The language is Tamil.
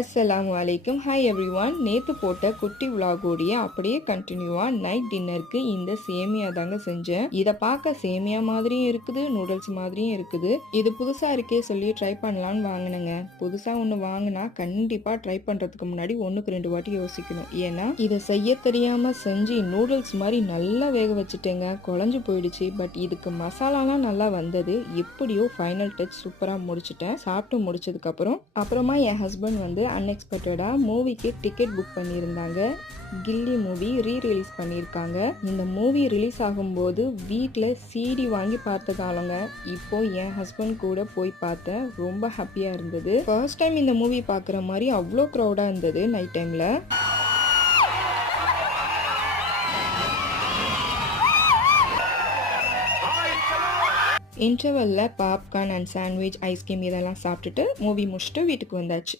அஸ்ஸலாமு அலைக்கும். Hi everyone. நேற்று போட்ட குட்டி விலாகோடைய அப்படியே கண்டினியூவா நைட் டின்னருக்கு இந்த சேமியா தாங்க செஞ்சேன். இதை பார்க்க சேமியா மாதிரியும் இருக்குது, நூடுல்ஸ் மாதிரியும் இருக்குது. இது புதுசா இருக்கே சொல்லி ட்ரை பண்ணலான்னு வாங்கினேங்க. புதுசா ஒன்று வாங்கினா கண்டிப்பா ட்ரை பண்றதுக்கு முன்னாடி 1க்கு 2 வாட்டி யோசிக்கணும். ஏன்னா இதை செய்ய தெரியாம செஞ்சு நூடுல்ஸ் மாதிரி நல்லா வேக வச்சுட்டேங்க. குழஞ்சு போயிடுச்சு. பட் இதுக்கு மசாலாலாம் நல்லா வந்தது. எப்படியோ ஃபைனல் டச் சூப்பரா முடிச்சிட்டேன். சாப்பிட்டு முடிச்சதுக்கு அப்புறமா என் ஹஸ்பண்ட் வந்து அன்எக்ஸ்பெக்டடாக மூவிக்கு டிக்கெட் புக் பண்ணியிருந்தாங்க. கில்லி மூவி ரீரிலீஸ் பண்ணியிருக்காங்க. இந்த மூவி ரிலீஸ் ஆகும்போது வீட்டில் சிடி வாங்கி பார்த்த காலங்க. இப்போ என் ஹஸ்பண்ட் கூட போய் பார்த்தேன். ரொம்ப ஹாப்பியாக இருந்தது. ஃபர்ஸ்ட் டைம் இந்த மூவி பார்க்குற மாதிரி அவ்வளோ க்ரௌடாக இருந்தது நைட் டைமில். இன்டர்வெல்ல பாப்கார்ன் அண்ட் சாண்ட்விச், ஐஸ்கிரீம் இதெல்லாம் சாப்பிட்டுட்டு மூவி முடிச்சுட்டு வீட்டுக்கு வந்தாச்சு.